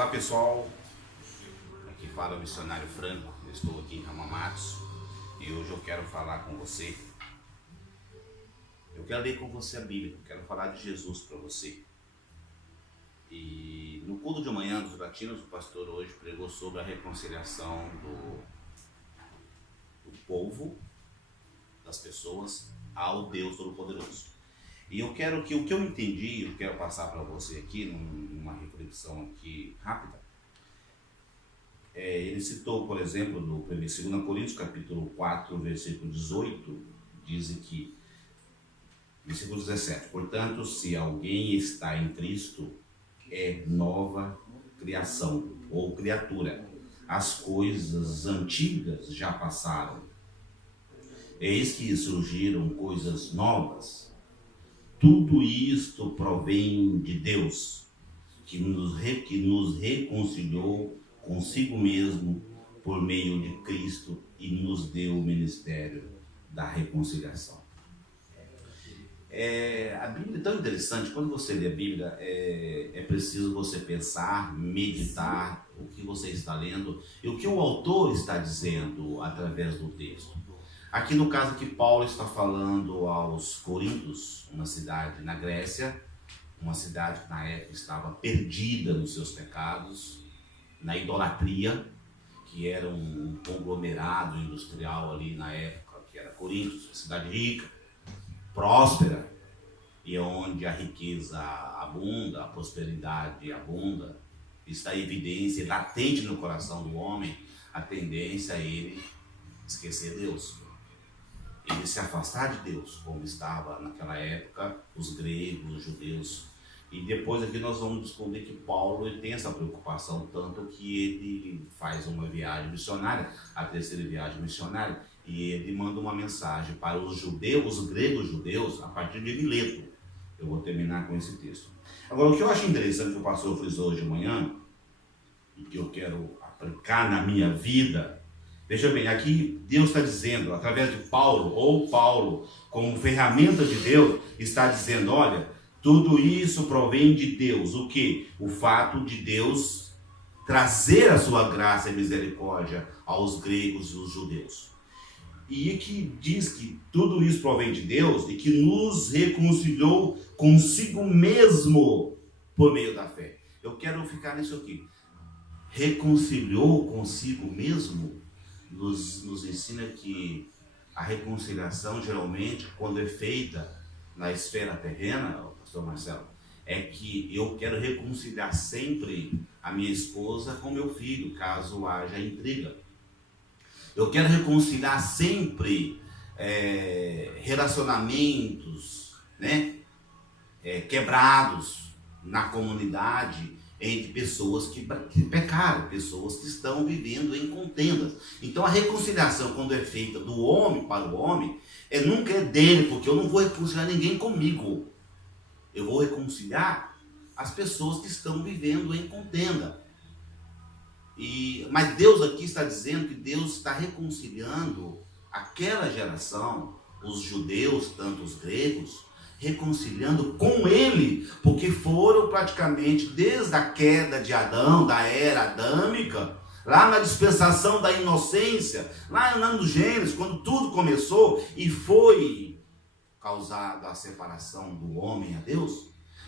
Olá pessoal, aqui fala o missionário Franco. Eu estou aqui em Ramamatos e hoje eu quero falar com você. Eu quero ler com você a Bíblia, eu quero falar de Jesus para você. E no culto de manhã dos latinos, o pastor hoje pregou sobre a reconciliação do povo, das pessoas, ao Deus Todo-Poderoso. E eu quero que o que eu entendi, eu quero passar para você aqui, numa reflexão aqui rápida. Ele citou, por exemplo, no 2 Coríntios, capítulo 4, versículo 18, diz que, versículo 17, portanto, se alguém está em Cristo, é nova criação ou criatura. As coisas antigas já passaram. Eis que surgiram coisas novas. Tudo isto provém de Deus, que nos reconciliou consigo mesmo por meio de Cristo e nos deu o ministério da reconciliação. A Bíblia é tão interessante. Quando você lê a Bíblia, é preciso você pensar, meditar o que você está lendo e o que o autor está dizendo através do texto. Aqui no caso que Paulo está falando aos Coríntios, uma cidade na Grécia, uma cidade que na época estava perdida nos seus pecados, na idolatria, que era um conglomerado industrial ali na época, que era Coríntios, uma cidade rica, próspera, e onde a riqueza abunda, a prosperidade abunda, está em evidência, latente no coração do homem, a tendência a ele esquecer Deus. Ele se afastar de Deus, como estava naquela época os gregos, os judeus. E depois aqui nós vamos descobrir que Paulo ele tem essa preocupação, tanto que ele faz uma viagem missionária, a terceira viagem missionária, e ele manda uma mensagem para os judeus, os gregos judeus, a partir de Mileto. Eu vou terminar com esse texto. Agora, o que eu acho interessante que o pastor frisou hoje de manhã, e que eu quero aplicar na minha vida, veja bem, aqui Deus está dizendo, através de Paulo, ou Paulo, como ferramenta de Deus, está dizendo, olha, tudo isso provém de Deus. O quê? O fato de Deus trazer a sua graça e misericórdia aos gregos e os judeus. E que diz que tudo isso provém de Deus e que nos reconciliou consigo mesmo por meio da fé. Eu quero ficar nisso aqui. Reconciliou consigo mesmo nos ensina que a reconciliação, geralmente, quando é feita na esfera terrena, pastor Marcelo, é que eu quero reconciliar sempre a minha esposa com meu filho, caso haja intriga. Eu quero reconciliar sempre relacionamentos, né, quebrados na comunidade, entre pessoas que pecaram, pessoas que estão vivendo em contendas. Então a reconciliação, quando é feita do homem para o homem, nunca é dele, porque eu não vou reconciliar ninguém comigo. Eu vou reconciliar as pessoas que estão vivendo em contenda. Mas Deus aqui está dizendo que Deus está reconciliando aquela geração, os judeus, tanto os gregos, reconciliando com ele, porque foram praticamente desde a queda de Adão, da era adâmica, lá na dispensação da inocência, lá no Gênesis, quando tudo começou e foi causada a separação do homem a Deus,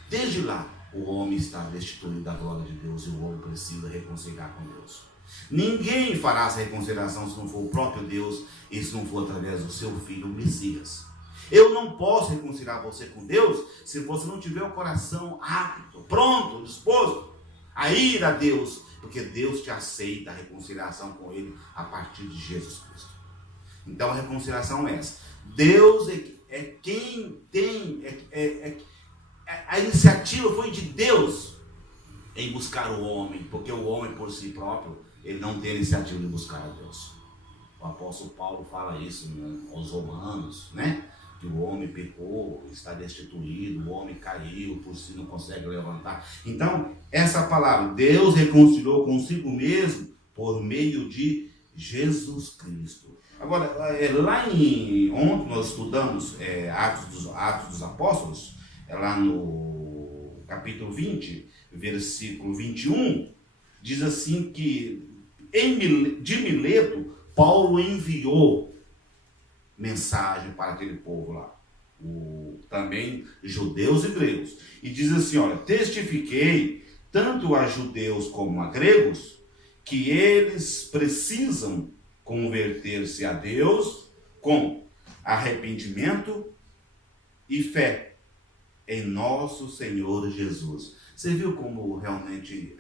desde lá o homem está destituído da glória de Deus e o homem precisa reconciliar com Deus. Ninguém fará essa reconciliação se não for o próprio Deus e se não for através do seu filho, o Messias. Eu não posso reconciliar você com Deus se você não tiver o coração apto, pronto, disposto a ir a Deus, porque Deus te aceita a reconciliação com Ele a partir de Jesus Cristo. Então a reconciliação é essa. Deus é quem tem, a iniciativa foi de Deus em buscar o homem, porque o homem por si próprio, ele não tem a iniciativa de buscar a Deus. O apóstolo Paulo fala isso aos Romanos, né? Que o homem pecou, está destituído, o homem caiu, por si não consegue levantar. Então, essa palavra, Deus reconciliou consigo mesmo por meio de Jesus Cristo. Agora, lá ontem nós estudamos Atos dos Apóstolos, lá no capítulo 20, versículo 21, diz assim que de Mileto, Paulo enviou mensagem para aquele povo lá, também judeus e gregos, e diz assim, olha, testifiquei tanto a judeus como a gregos que eles precisam converter-se a Deus com arrependimento e fé em nosso Senhor Jesus. Você viu como realmente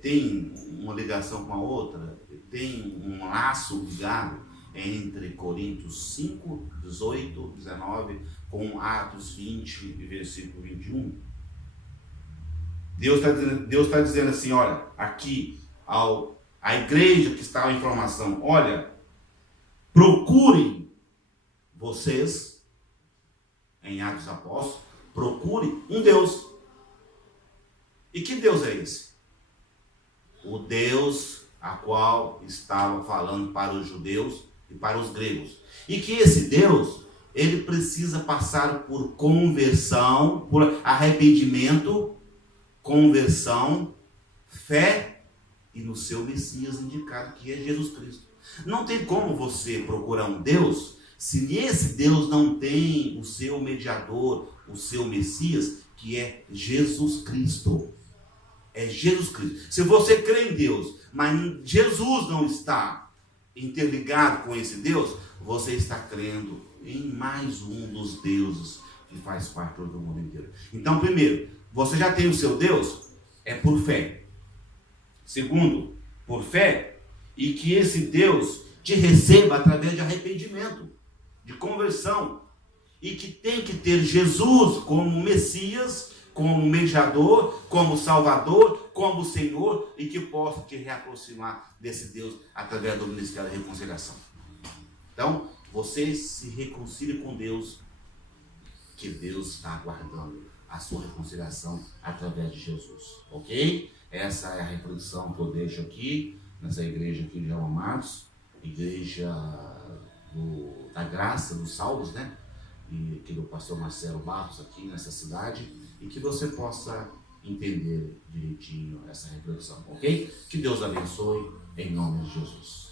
tem uma ligação com a outra? Tem um laço ligado entre Coríntios 5, 18, 19, com Atos 20, versículo 21? Deus está dizendo assim, olha, aqui, a igreja que está em formação, olha, procurem vocês, em Atos Apóstolos, procurem um Deus. E que Deus é esse? O Deus a qual estava falando para os judeus e para os gregos. E que esse Deus, ele precisa passar por conversão, por arrependimento, conversão, fé e no seu Messias indicado, que é Jesus Cristo. Não tem como você procurar um Deus se esse Deus não tem o seu mediador, o seu Messias, que é Jesus Cristo. É Jesus Cristo. Se você crê em Deus, mas Jesus não está interligado com esse Deus, você está crendo em mais um dos deuses que faz parte do mundo inteiro. Então, primeiro, você já tem o seu Deus? É por fé. Segundo, por fé, e que esse Deus te receba através de arrependimento, de conversão, e que tem que ter Jesus como Messias, como mediador, como Salvador, como Senhor, e que possa te reaproximar desse Deus através do ministério da reconciliação. Então, você se reconcilie com Deus, que Deus está aguardando a sua reconciliação através de Jesus, ok? Essa é a reflexão que eu deixo aqui, nessa igreja aqui de Amados, igreja da Graça, dos Salvos, né? E aqui do pastor Marcelo Barros, aqui nessa cidade, e que você possa entender direitinho essa reflexão, ok? Que Deus abençoe, em nome de Jesus.